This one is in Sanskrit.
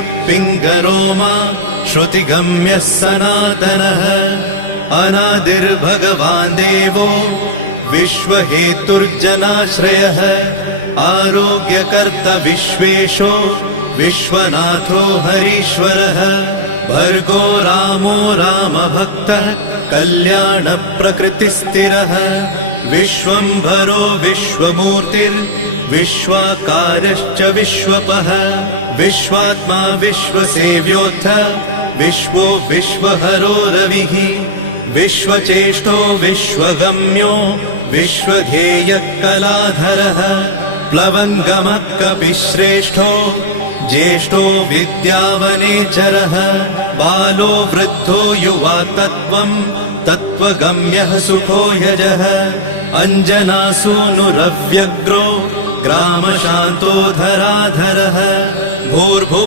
केशपिङ्गरोमा श्रुतिगम्यः सनातनः अनादिर्भगवान् देवो विश्वहेतुर्जनाश्रयः आरोग्यकर्ता विश्वेशो विश्वनाथो हरीश्वरः भर्गो रामो रामभक्तः कल्याणप्रकृतिस्थिरः विश्वम्भरो विश्वमूर्तिर्विश्वाकारश्च विश्वपः विश्वात्मा विश्वसेव्योऽथ विश्वो विश्वहरो रविः विश्वचेष्टो विश्वगम्यो विश्वध्येयः कलाधरः प्लवङ्गमः कपिश्रेष्ठो ज्येष्ठो विद्यावनेचरः बालो वृद्धो युवा तत्त्वगम्यः सुखो यजः अञ्जनासूनुरव्यग्रो ग्रामशान्तो धराधरः भूर्भुवः